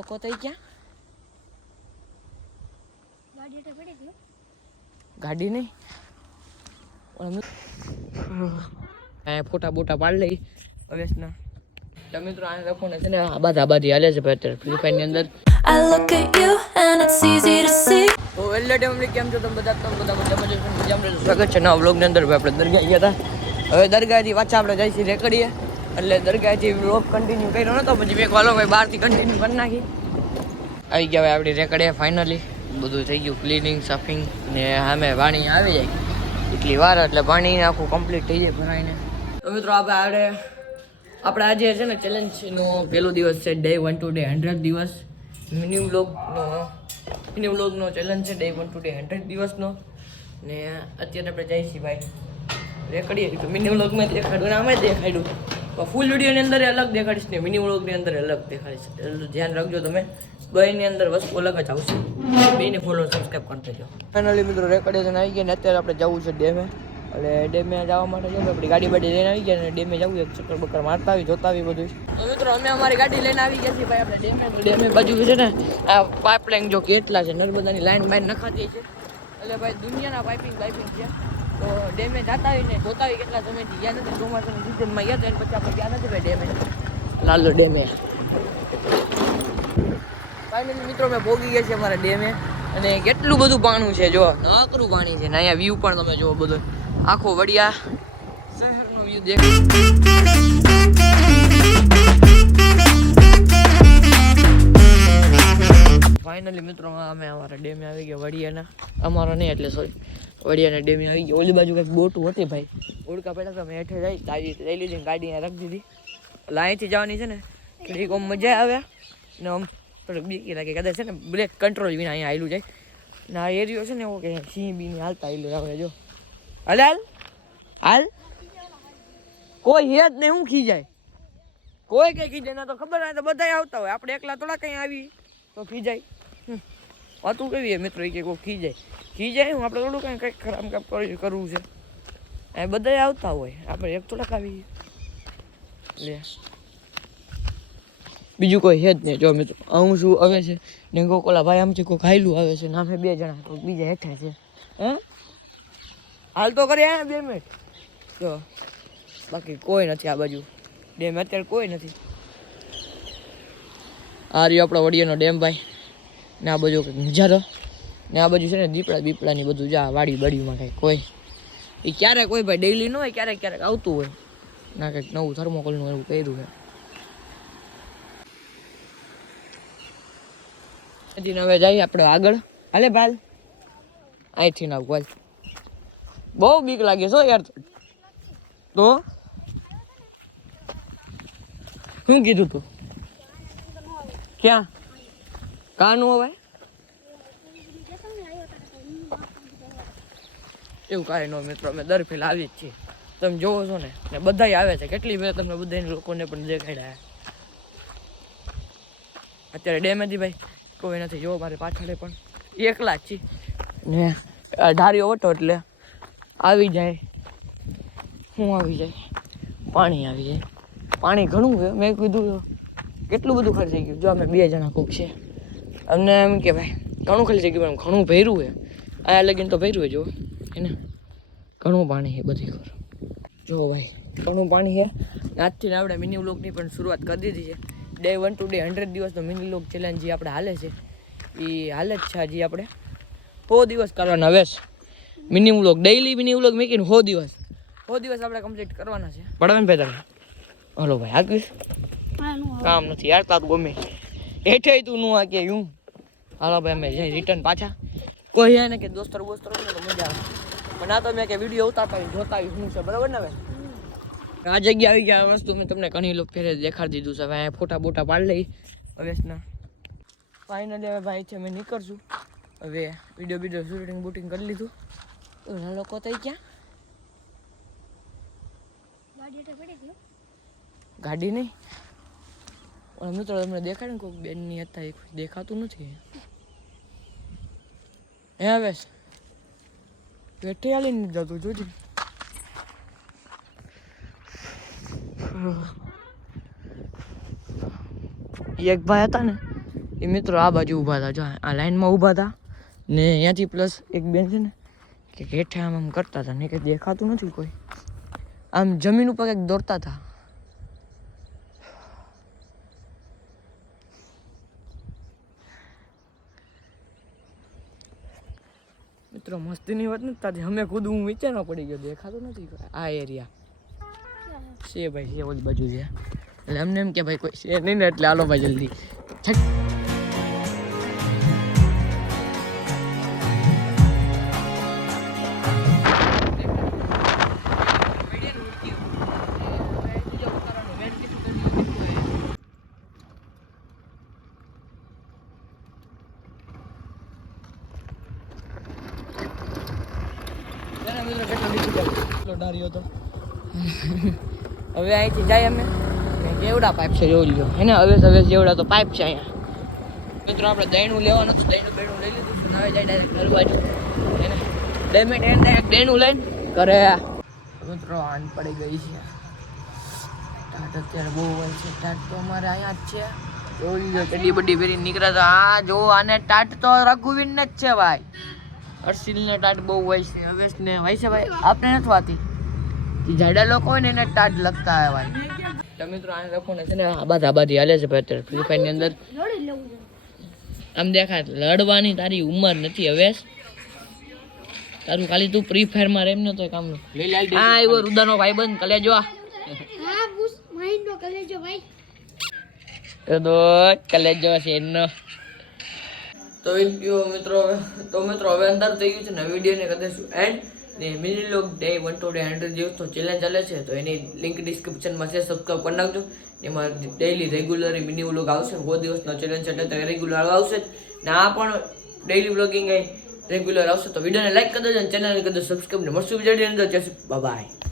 લોકો તો ક્યાં? ગાડી નહીં. ફોટા બોટા પાડી લઈ. અવેશના તો મિત્રો આ લોકોને છે. ને આબાદ આબાદી હાલે છે અત્યારે ફ્રી ફાયરની અંદર. I look at you and it's easy to see. તો વેલ્લે ડેમલી કેમ છો? તમે બધા તમે બધા છો? મજામાં રહેજો. સ્વાગત છે નવા વ્લોગની અંદર. આપણે દરગાહ ગયા હતા. હવે દરગાહથી પાછા આપણે જઈશું રેકડીએ. એટલે દરગાહથી વ્લોગ કન્ટિન્યુ કર્યો નતો, પછી મેં કોલો ભાઈ, બહારથી કન્ટિન્યુ કરી નાખી. આવી ગયા ભાઈ આપણી રેકડીએ ફાઇનલી બધું થઈ ગયું ક્લિનિંગ સફિંગ ને સામે પાણી આવી જાય. એટલી વાર એટલે પાણી આખું કમ્પ્લીટ થઈ જાય ભરાઈને. તો મિત્રો, આપણે આપણે આજે છે ને ચેલેન્જનો પહેલો દિવસ છે day one to day hundred દિવસ. મિની વ્લોગનો મિની વ્લોગનો ચેલેન્જ છે day one to day hundred દિવસનો. ને અત્યારે આપણે જઈએ ભાઈ રેકડીએ તો મિની વ્લોગમાં દેખાડ્યું ને આમે દેખાડ્યું. ફૂલ વિડીયોની અંદર અલગ દેખાડીશ ને મિની વ્લોગની અંદર અલગ દેખાડીશ. ધ્યાન રાખજો તમે. બેની અંદર વસ્તુ અલગ જ આવશે. બેને ફોલો સબસ્ક્રાઈબ કરતા જાઓ ફાઇનલી મિત્રો રેકોર્ડેશન આવી ગયા ને અત્યારે આપણે જવું છે ડેમે. એટલે ડેમે જવા માટે જવું આપણી ગાડી બાડી લઈને આવી ગયા અને ડેમે જવું એક ચક્કર બક્કર મારતા આવી જોતા આવી બધું તો મિત્રો અમે અમારી ગાડી લઈને આવી ગયા છીએ ભાઈ. આપણે ડેમે ડેમે બાજુ છે ને આ પાઇપલાઇન જો કેટલા છે નર્મદાની લાઈન બાઈન નખાતી છે. એટલે ભાઈ દુનિયાના પાઇપિંગ પાઇપિંગ છે. તો ડેમે જતા ને જોતા હોય કેટલા સમયથી ગયા નથી ચોમાસાની સિઝનમાં ગયા તો એને પછી આપણે ગયા નથી ભાઈ ડેમે લાલો ડેમે ફાઇનલી મિત્રો મેં ભોગી ગયા છે અમારા ડેમે અને કેટલું બધું પાણું છે જો. નાકરું પાણી છે ને અહીંયા વ્યૂ પણ તમે જુઓ બધું. આખો વડિયા શહેરનો વ્યૂ દેખ ફાઇનલી મિત્રો, અમે અમારા ડેમે આવી ગયા વડિયાના. અમારો નહીં એટલે સોરી વડિયાના ડેમે આવી ગયા. ઓલી બાજુ કંઈક બોટું હતી ભાઈ. ઓળકા પહેલાં તો અમે હેઠે જઈ તાજી લઈ લીધી ને ગાડી અહીંયા રાખી દીધી. અહીંથી જવાની છે ને થોડીક આમ મજા આવે. ને આમ થોડીક બીકી લાગે કદાચ છે ને, બ્રેક કંટ્રોલ વિના અહીંયા આવેલું જાય. ને આ એરિયો છે ને, એવો કે સિંહ બીને હાલતા આવેલું આવે જો. હાલ હાલ હાલ. કોઈ હેત ને હું ખી જાય? કોઈ કઈ ખીજાય ના તો ખબર ના, તો બધા આવતા હોય. આપણે એકલા થોડા કઈ આવી તો ખી જાય. વાતું કેવી હે મિત્રો? કે કોઈ ખી જાય. ખી જાય હું આપણે થોડું કંઈ કંઈક ખરાબ કામ કરી કરવું છે. એ બધા આવતા હોય. આપણે એક થોડાક આવી લે. બીજું કોઈ છે જ નહીં. જો, મિત્રો, હું શું આવે છે? ને કોલા ભાઈ આમથી કોઈ ખાયલું આવે છે. નામે બે જણા કોઈક બીજા હેઠા છે. હે? હાલ તો કરી બે મિનિટ. જો, બાકી કોઈ નથી આ બાજુ. ડેમ, અત્યારે કોઈ નથી. આ રહ્યો આપણો વડીયાનો ડેમ, ભાઈ. ને આ બાજુ કંઈક નજારો. ને આ બાજુ છે ને દીપડા બીપડાની બધું જા, વાડી બાડીમાં કંઈક કોઈ. એ ક્યારેક કોઈ ભાઈ ડેઈલી ન હોય, ક્યારેક ક્યારેક આવતું હોય. ના, કંઈક નવું થર્મોકોલનું એવું કર્યું છે. અહીંથી હવે જઈએ આપણે આગળ. હાલે ભાલ. અહીંથી ના બોલ બહુ બીક લાગે છો યાર. તો? શું કીધું તું? ક્યાં? કાનું હવે? એવું કાંઈ ન મિત્રો, અમે દર ફેલ આવી જ છીએ. તમે જોવો છો ને ને બધાય આવે છે. કેટલી વાર તમને બધા લોકોને પણ દેખાડ્યા. અત્યારે ડેમેજી ભાઈ, કોઈ નથી જોવો, મારે પાછળ પણ. એકલા જ છીએ. ને ધારીઓ વટો એટલે આવી જાય. શું આવી જાય? પાણી આવી જાય. પાણી ઘણું મેં કીધું, કેટલું બધું ખર્ચાઈ ગયું? જો અમે બે જણા કોક છે. અમને એમ કે ભાઈ ઘણું ખાલી જગ્યા પણ ઘણું ભર્યું છે. આ લગીને તો ભર્યું છે જો. એને ઘણું પાણી છે બધી ખબર જો ભાઈ ઘણું પાણી છે. આજથી આપણે મિની વ્લોગની પણ શરૂઆત કરી દીધી છે. Day one to day hundred દિવસનો મિની વ્લોગ ચેલેન્જ જે આપણે હાલે છે. એ હાલે જ છે હજી આપણે. હો દિવસ કરવાના હવે mini vlog daily mini vlog મેકીને હો દિવસ. હો દિવસ આપણે કમ્પ્લીટ કરવાના છે. પડવે ને ભાઈ તમે હલો ભાઈ આગળ કામ નથી યાર તારું ગમે. હેઠે તું નું આ કે હું હાલો ભાઈ અમે જઈ રિટર્ન પાછા. કોઈ હે ને કે દોસ્તર બોસ્તરો હોય ને તો મજા આવે. પણ આ તો મેં કે વીડિયો ઉતારતા જોતા હોય શું છે બરાબર ને હવે? આ જગ્યા આવી ગયા વસ્તુ મેં તમને ઘણી લોકો ફેરે દેખાડી દીધું છે. હવે ફોટા બોટા પાડી લઈ હવેશના ફાઇનલી હવે ભાઈ છે મેં નીકળશું. હવે વીડિયો વીડિયો શૂટિંગ બુટિંગ કરી લીધું. ઘણા લોકો થઈ ગયા ગાડી નહીં? મિત્રો તમને દેખાડે ને કોઈક બેનની હતા એ કોઈ દેખાતું નથી? હે હવે વેઠે આલી નહીં જતું જોજે. એક ભાઈ હતા ને એ મિત્રો આ બાજુ ઊભા હતા. જો આ લાઈનમાં ઊભા હતા ને અહીંયાથી પ્લસ એક બેન છે ને કે હેઠે આમ આમ કરતા હતા. ને કે દેખાતું નથી કોઈ. આમ જમીન ઉપર કંઈક દોરતા હતા. મિત્રો, મસ્તીની વાત નથી થતી. અમે ખુદ હું વિચારવા પડી ગયો, દેખાતું નથી. આ એરિયા છે ભાઈ, છે ઓલી બાજુ છે. એટલે અમને એમ કે ભાઈ કોઈ છે નહીં ને, એટલે હાલો ભાઈ જલ્દી. હવે અહીંથી જાય અમે. જેવડા પાઇપ છે જોઈ લો હે ને હવે હવે જેવડા તો પાઇપ છે અહીંયા. મિત્રો, આપણે દહીંનું લેવાનું છે. દહીંનું બેણું લઈ લીધું હવે જાય ડાયરેક્ટ ઘર બાજુ. હે ને બે એને ડાયરેક્ટ લઈને ઘરે મિત્રો, આન પડી ગઈ છે. ટાટ અત્યારે બહુ હોય છે. ટાટ તો અમારે અહીંયા જ છે. જોઈ લો કેટલી બધી ફેરી નીકળે તો આ જો, આને ટાટ તો રઘુવીર ને જ છે, ભાઈ. અર્શિલ ને ટાટ બહુ હોય છે. હવેશ ને હોય છે ભાઈ. આપણે નથી વાતી. જાડા લોકો હોય ને એને ટાટ લખતા હોય ભાઈ મિત્રો આને લોકોને છે ને આબાદ આબાદી હાલે છે ભાઈ અત્યારે ફ્રી ફાયરની અંદર. આમ દેખાય લડવાની તારી ઉંમર નથી હવેશ તારું ખાલી તું ફ્રી ફાયરમાં રેમ ને તો કામ હા એવો રુદાનો ભાઈ બંધ કલે જો હા બુસ માઇન્ડ નો કલેજો ભાઈ. તો કલે જો છે એનો તો વીડિયો મિત્રો તો મિત્રો હવે અંદર થઈ ગયું છે ને વિડીયોને કરીશું એન્ડ ને mini vlog day one to day hundred દિવસ તો ચેલેન્જ ચાલે છે, તો એની લિંક ડિસ્ક્રિપ્શનમાં છે સબસ્ક્રાઈબ કરી નાખજો. એમાં ડેઈલી રેગ્યુલર મિની વ્લોગ આવશે, બહુ દિવસનો ચેલેન્જ એટલે તો રેગ્યુલર આવશે ને આ પણ ડેઈલી વ્લોગિંગ રેગ્યુલર આવશે, તો વિડીયોને લાઈક કરી દેજો અને ચેનલને કરી દો સબસ્ક્રાઈબ ને મળશું વીડિયો અંદર. બાય